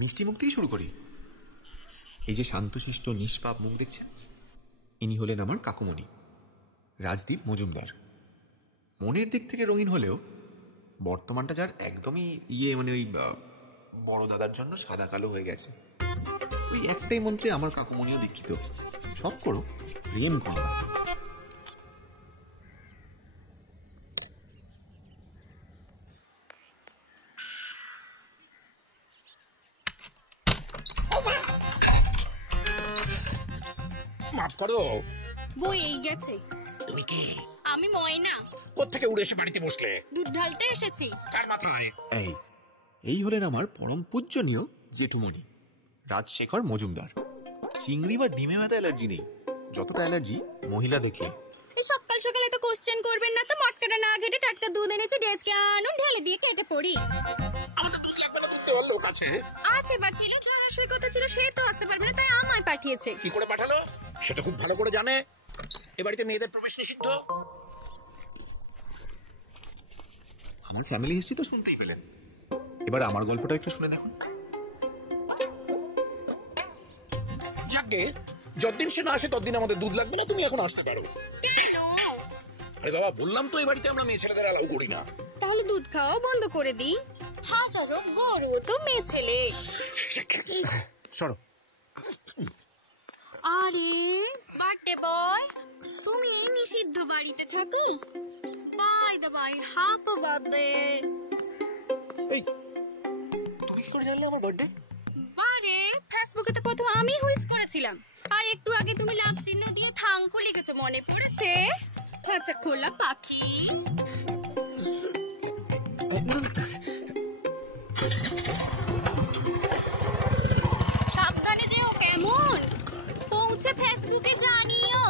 মিষ্টি মুখ দিয়ে শুরু করি। এই যে শান্তশিষ্ট নিষ্পাপ মুখ দেখছেন, ইনি হলেন আমার কাকুমণি রাজদীপ মজুমদার। মনের দিক থেকে রঙিন হলেও বর্তমানটা যার একদমই মানে ওই বড় দাদার জন্য সাদা কালো হয়ে গেছে। ওই একটাই মন্ত্রে আমার কাকুমণিও দীক্ষিত, সব করো প্রেম করো। মাফ করো, বই এই গেছে। তুমি কি? আমি ময়না। কোত্থেকে উড়ে এসে বাড়িতে বসলে? দুধ ঢালতে এসেছি। কার মাথায়? এই হলেন আমার পরম পূজ্যনীয় জেঠিমণি রাজশেখর মজুমদার। চিংড়ি বা ডিমে হয়তো অ্যালার্জি নেই, যতটা অ্যালার্জি মহিলা দেখলে। এই সকাল সকালে তো কোশ্চেন করবেন না তো, মটকাটা না ঘেটে টাটকা দুধ এনেছে, ডেস্কে আনুন, ঢেলে দিয়ে কেটে পড়ি। আমাদের দুধ লাগবে না, দুধ দেওয়ার লোক আছে। আছে বা ছিল, সেই কথা ছিল, সে তো আসতে পারবে না, তাই আমায় পাঠিয়েছে। কি করে পাঠালো সেটা খুব ভালো করে জানে। এ বাড়িতে মেয়েদের প্রবেশ নিষিদ্ধ। আমার ফ্যামিলি হিস্ট্রি তো শুনতেই পেলেন, এবার আমার গল্পটা একটু শুনে দেখুন। যাকে যতদিন সে না আসে ততদিন আমাদের দুধ লাগবে না, তুমি এখন আসতে পারো। আরে বাবা, বললাম তো এই বাড়িতে আমরা মেয়ে ছেলেদের অ্যালাউ করি না। তাহলে দুধ খাওয়া বন্ধ করে দিই। হাজারো গরু তো মেয়ে ছেলে। সরো। আরে বার্থডে বয়, তুমি এই নিষিদ্ধ বাড়িতে থাকো। By the by, happy birthday. এই তুমি কি করে জানলে আমার বার্থডে? বারে ফেসবুকে তো প্রথম আমি হুইজ করেছিলাম, আর একটু আগে তুমি লাভ চিহ্ন দিয়ে থাঙ্কু লিখেছো, মনে পড়েছে? খাঁচা খোলা পাখি। সাবধানে যেও, কেমন? পৌঁছে ফেসবুকে জানিও।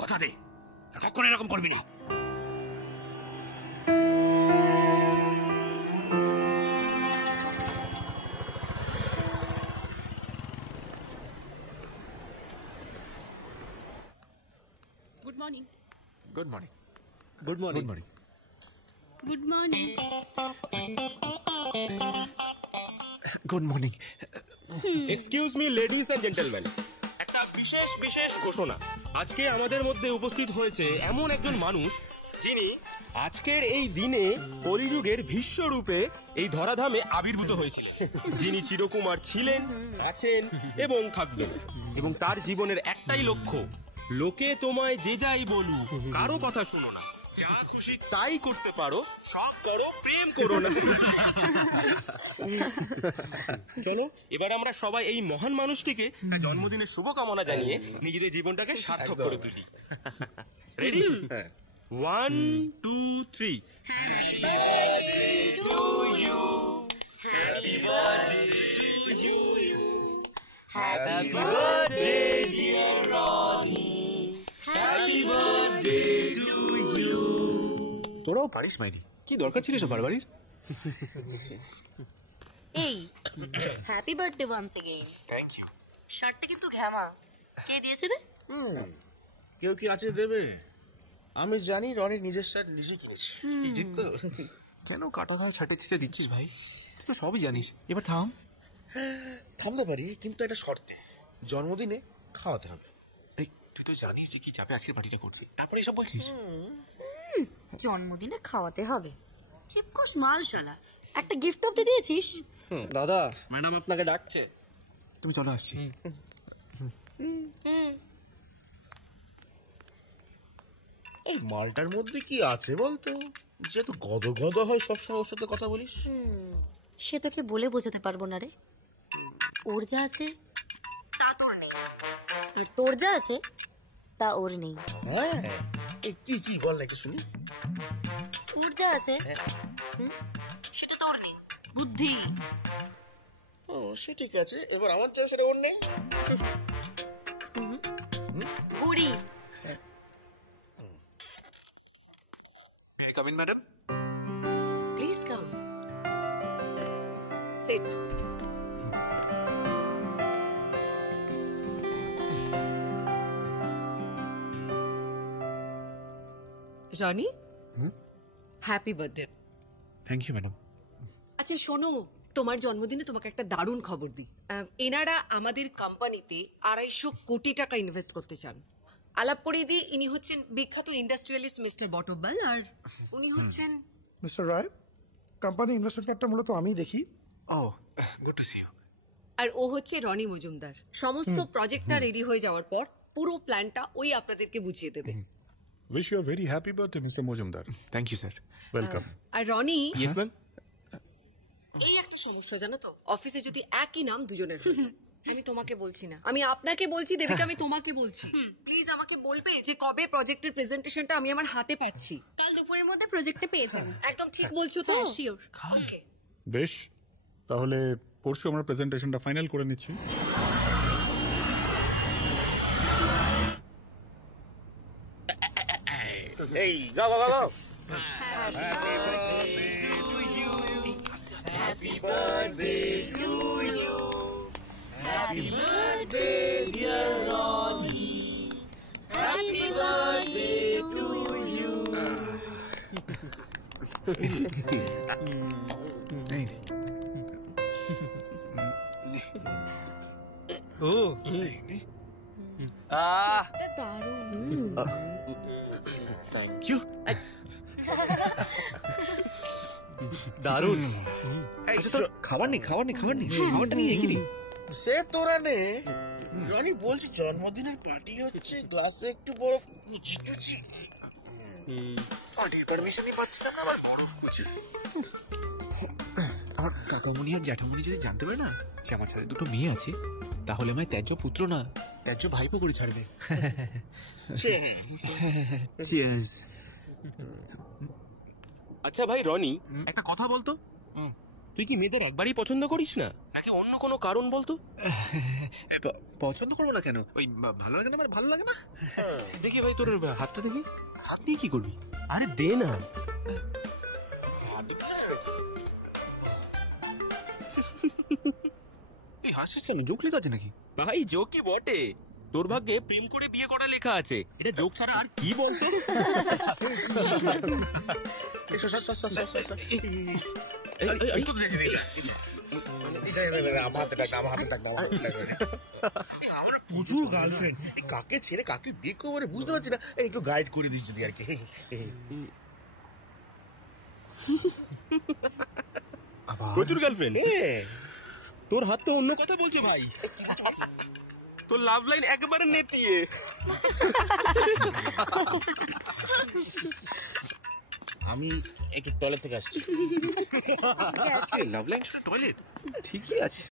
কথা দে, কখনো এরকম করবি না। Good morning. Good morning. Good morning. Good morning. Good morning. Excuse me ladies and gentleman, একটা বিশেষ বিশেষ ঘোষণা। আজকে আমাদের মধ্যে উপস্থিত হয়েছে এমন একজন মানুষ যিনি আজকের এই দিনে কলিযুগের ভীষ্ম রূপে এই ধরাধামে আবির্ভূত হয়েছিলেন, যিনি চিরকুমার ছিলেন, আছেন এবং থাকবেন, এবং তার জীবনের একটাই লক্ষ্য, লোকে তোমায় যে যাই বলুক কারো কথা শুনো না, যা খুশি তাই করতে পারো, সব করো, প্রেম করো না। চলো এবার আমরা সবাই এই মহান মানুষটিকে তার জন্মদিনের শুভকামনা জানিয়ে নিজেদের জীবনটাকে সার্থক করে তুলি। Ready? 1 2 3। Happy birthday to you, happy birthday to you, happy birthday dear Rony, happy birthday to you. তোরাও পারিস মাইরি, কি দরকার ছিল সবার বাড়ির? এই happy birthday once again. Thank you. শার্টটা কিন্তু ঘ্যামা, কে দিয়েছে রে? কেউ কি আছে দেবে? আমি জানি রনি নিজের শার্ট নিজে কিনেছে। ঠিক তো? কেন কাটা খাওয়া ছাটে ছিটে দিচ্ছিস ভাই? তুই তো সবই জানিস, এবার থাম। থামতে পারি, কিন্তু একটা শর্তে, জন্মদিনে খাওয়াতে হবে। এই তুই তো জানিস যে কি চাপে আজকের পার্টিটা করছি, তারপরে এসব বলছিস? জন্মদিনে খাওয়াতে হবে, চিপকোস মাল শালা। একটা গিফট অফ দিয়েছিস? দাদা, ম্যাডাম আপনাকে ডাকছে। তুমি চলো, আসছি। এই মালটার মধ্যে কি আছে বলতো, যেহেতু গদ গদ হয় সবসময় ওর সাথে কথা বলিস? সে তোকে বলে বোঝাতে পারবো না রে। ওর যা আছে তা তোর নেই, তোর যা আছে তা ওর নেই। হ্যাঁ, এই কি কি বল না একটু শুনি। ওর যা আছে সেটা তোর নেই, বুদ্ধি। ও সে ঠিক আছে, এবার আমার যা সেটা ওর নেই। বুড়ি। I come in, madam? Please come. Sit. Rony, happy birthday. Thank you madam. আচ্ছা শোনো, তোমার জন্মদিনে তোমাকে একটা দারুণ খবর দিই। এনারা আমাদের কোম্পানিতে 250 কোটি টাকা ইনভেস্ট করতে চান। আলাপ করিয়ে দিই, ইনি হচ্ছেন বিখ্যাত ইন্ডাস্ট্রিয়ালিস্ট মিস্টার বটব্বাল, আর উনি হচ্ছেন মিস্টার রায়। কোম্পানি ইনভেস্টমেন্ট কার্ডটা মূলত আমিই দেখি। ও গুড টু সি ইউ। আর ও হচ্ছে রনি মজুমদার। সমস্ত প্রজেক্টটা রেডি হয়ে যাওয়ার পর পুরো প্ল্যানটা ওই আপনাদেরকে বুঝিয়ে দেবে। Wish you a very happy birthday mister Majumdar. Thank you sir. Welcome. আর রনি, ইয়েস ম্যাম। এই একটা সমস্যা জানো তো, অফিসে যদি একই নাম দুজনের হয়ে যায়। আমি তোমাকে বলছি না, আমি আপনাকে বলছি, দেবিকা আমি তোমাকে বলছি। প্লিজ আমাকে বলবে যে কবে প্রজেক্টের প্রেজেন্টেশনটা আমি আমার হাতে পাচ্ছি। কাল দুপুরের মধ্যে প্রজেক্টে পেয়ে যাবেন। একদম ঠিক বলছো তো? শিওর। ওকে। বেশ, তাহলে পরশু আমরা প্রেজেন্টেশনটা ফাইনাল করে নিচ্ছি। এই গো গো গো ও থ্যাংক ইউ। দারুণ। খাবার নেই খাবারটা নিয়ে এগিয়ে দিই। সে তোরা নে। রনি বলছি জন্মদিনের পার্টি হচ্ছে, গ্লাসে একটু বরফ কুচি কুচি। পার্টির পারমিশনই পাচ্ছি না, আবার বরফ কুচি। আমার কাকামুনি আর জ্যাঠামুনি যদি জানতে পারে না যে আমার সাথে দুটো মেয়ে আছে, তাহলে আমায় ত্যায্য পুত্র না ত্যায্য ভাইপো করে ছাড়বে। চিয়ার্স। আচ্ছা ভাই রনি, একটা কথা বলতো, তুই কি মেয়েদের একবারই পছন্দ করিস না, নাকি অন্য কোনো কারণ বলতো? পছন্দ করবো না কেন? ওই ভালো লাগে না, আমার ভালো লাগে না। দেখি ভাই তোর হাতটা দেখি। হাত দিয়ে কি করবি? আরে দে না। এই হাসিস কেন? জোক লেখা আছে নাকি? ভাই জোকই বটে, তোর ভাগ্যে প্রেম করে বিয়ে করা লেখা আছে। এটা জোক ছাড়া আর কি বলতো? আমরা প্রচুর গার্লফ্রেন্ড, কাকে ছেড়ে কাকে দেখো মানে বুঝতে পারছি না। এই একটু গাইড করে দিস যদি আর কি। প্রচুর গার্লফ্রেন্ড? তোর হাত তো অন্য কথা বলছে ভাই। তোর লাভ লাইন একবারে নেতিয়ে। আমি একটু টয়লেট থেকে আসছি। লাভ লাইন টয়লেট ঠিকই আছে।